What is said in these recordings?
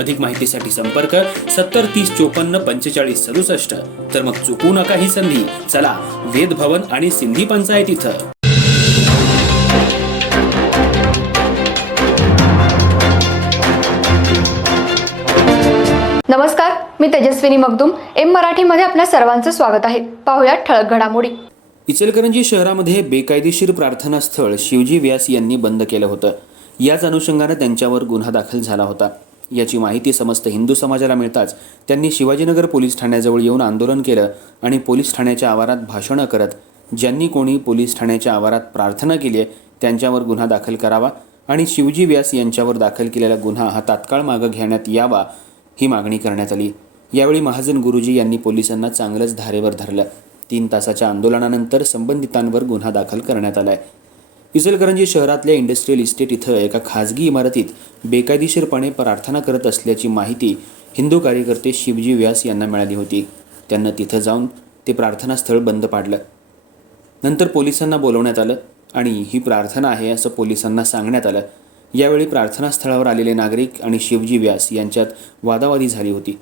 अधिक माहितीसाठी संपर्क सत्तर तीस चोपन्न पंचेचाळीस सदुसष्ट. तर मग चुकू नका ही संधी. चला वेद भवन आणि सिंधी पंचायत इथं. नमस्कार मी तेजस्विनी मगदुम. एम मराठीमध्ये आपल्या सर्वांचं स्वागत आहे. पाहुयात ठळक घडामोडी. इचलकरंजी शहरामध्ये बेकायदेशीर प्रार्थनास्थळ शिवजी व्यास यांनी बंद केलं होतं. याच अनुषंगानं त्यांच्यावर गुन्हा दाखल झाला होता. याची माहिती समस्त हिंदू समाजाला मिळताच त्यांनी शिवाजीनगर पोलीस ठाण्याजवळ येऊन आंदोलन केलं आणि पोलीस ठाण्याच्या आवारात भाषणं करत ज्यांनी कोणी पोलीस ठाण्याच्या आवारात प्रार्थना केली आहे त्यांच्यावर गुन्हा दाखल करावा आणि शिवजी व्यास यांच्यावर दाखल केलेला गुन्हा हा तात्काळ मागं घेण्यात यावा ही मागणी करण्यात आली. यावेळी महाजन गुरुजी यांनी पोलिसांना चांगलंच धारेवर धरलं. तीन तासाच्या आंदोलनानंतर संबंधितांवर गुन्हा दाखल करण्यात आलाय. इचलकरंजी शहरातल्या इंडस्ट्रियल इस्टेट इथं एका खाजगी इमारतीत बेकायदेशीरपणे प्रार्थना करत असल्याची माहिती हिंदू कार्यकर्ते शिवजी व्यास यांना मिळाली होती. त्यांना तिथं जाऊन ते प्रार्थनास्थळ बंद पाडलं. नंतर पोलिसांना बोलवण्यात आलं आणि ही प्रार्थना आहे असं पोलिसांना सांगण्यात आलं. यावेळी प्रार्थनास्थळावर आलेले नागरिक आणि शिवजी व्यास यांच्यात वादावादी झाली होती.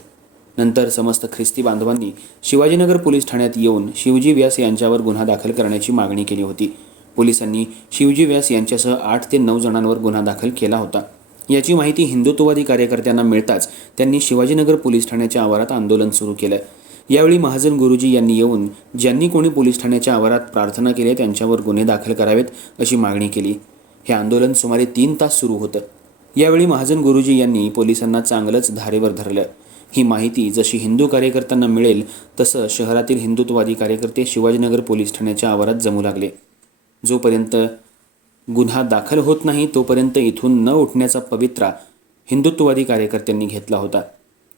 नंतर समस्त ख्रिस्ती बांधवांनी शिवाजीनगर पोलीस ठाण्यात येऊन शिवजी व्यास यांच्यावर गुन्हा दाखल करण्याची मागणी केली होती. पोलिसांनी शिवजी व्यास यांच्यासह आठ ते नऊ जणांवर गुन्हा दाखल केला होता. याची माहिती हिंदुत्ववादी कार्यकर्त्यांना मिळताच त्यांनी शिवाजीनगर पोलीस ठाण्याच्या आवारात आंदोलन सुरू केलं यावेळी महाजन गुरुजी यांनी येऊन ज्यांनी कोणी पोलीस ठाण्याच्या आवारात प्रार्थना केली त्यांच्यावर गुन्हे दाखल करावेत अशी मागणी केली. हे आंदोलन सुमारे तीन तास सुरू होतं. यावेळी महाजन गुरुजी यांनी पोलिसांना चांगलंच धारेवर धरलं. ही माहिती जशी हिंदू कार्यकर्त्यांना मिळेल तसं शहरातील हिंदुत्ववादी कार्यकर्ते शिवाजीनगर पोलीस ठाण्याच्या आवारात जमू लागले. जोपर्यंत गुन्हा दाखल होत नाही तोपर्यंत इथून न उठण्याचा पवित्रा हिंदुत्ववादी कार्यकर्त्यांनी घेतला होता.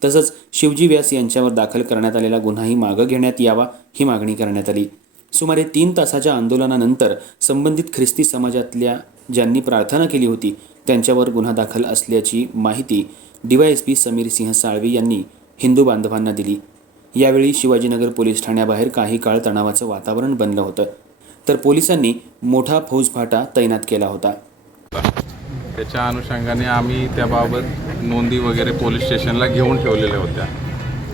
तसंच शिवजी व्यास यांच्यावर दाखल करण्यात आलेला गुन्हाही मागं घेण्यात यावा ही मागणी करण्यात आली. सुमारे तीन तासाच्या आंदोलनानंतर संबंधित ख्रिस्ती समाजातल्या ज्यांनी प्रार्थना केली होती त्यांच्यावर गुन्हा दाखल असल्याची माहिती डीवायएसपी समीर सिंह साळवी यांनी हिंदू बांधवांना दिली. यावेळी शिवाजीनगर पोलीस ठाण्याबाहेर काही काळ तणावाचं वातावरण बनलं होतं. तर पोलिसांनी मोठा फौजफाटा तैनात केला होता. त्याच्या अनुषंगाने आम्ही त्याबाबत नोंदी वगैरे पोलीस स्टेशनला घेऊन ठेवलेल्या होत्या.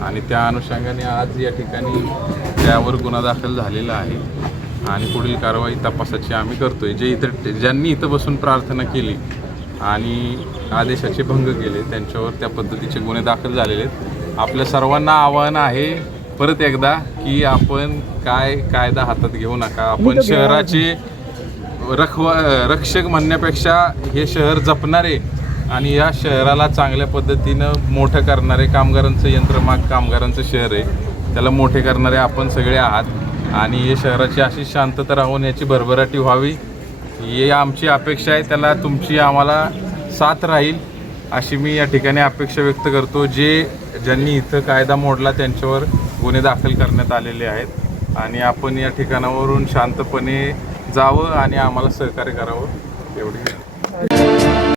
आणि त्या अनुषंगाने आज या ठिकाणी त्यावर गुन्हा दाखल झालेला आहे. आणि पुढील कारवाई तपासाची आम्ही करतोय. जे इथं ज्यांनी इथं बसून प्रार्थना केली आणि आदेशाचे भंग केले त्यांच्यावर त्या पद्धतीचे गुन्हे दाखल झालेले आहेत. आपल्या सर्वांना आव्हान आहे परत एकदा की आपण काय कायदा हातात घेऊ नका. आपण शहराचे रखवा रक्षक म्हणण्यापेक्षा हे शहर जपणारे आणि या शहराला चांगल्या पद्धतीनं मोठं करणारे कामगारांचं यंत्रमाग कामगारांचं शहर आहे. त्याला मोठे करणारे आपण सगळे आहात आणि हे शहराची अशी शांतता राहून याची भरभराटी व्हावी. ही आमची अपेक्षा आहे. त्याला तुमची आम्हाला साथ राहील अशी मी या ठिकाणी अपेक्षा व्यक्त करतो. जे ज्यांनी इथं कायदा मोडला त्यांच्यावर गुन्हे दाखल करण्यात आलेले आहेत आणि आपण या ठिकाणावरून शांतपणे जावं आणि आम्हाला सहकार्य करावं एवढी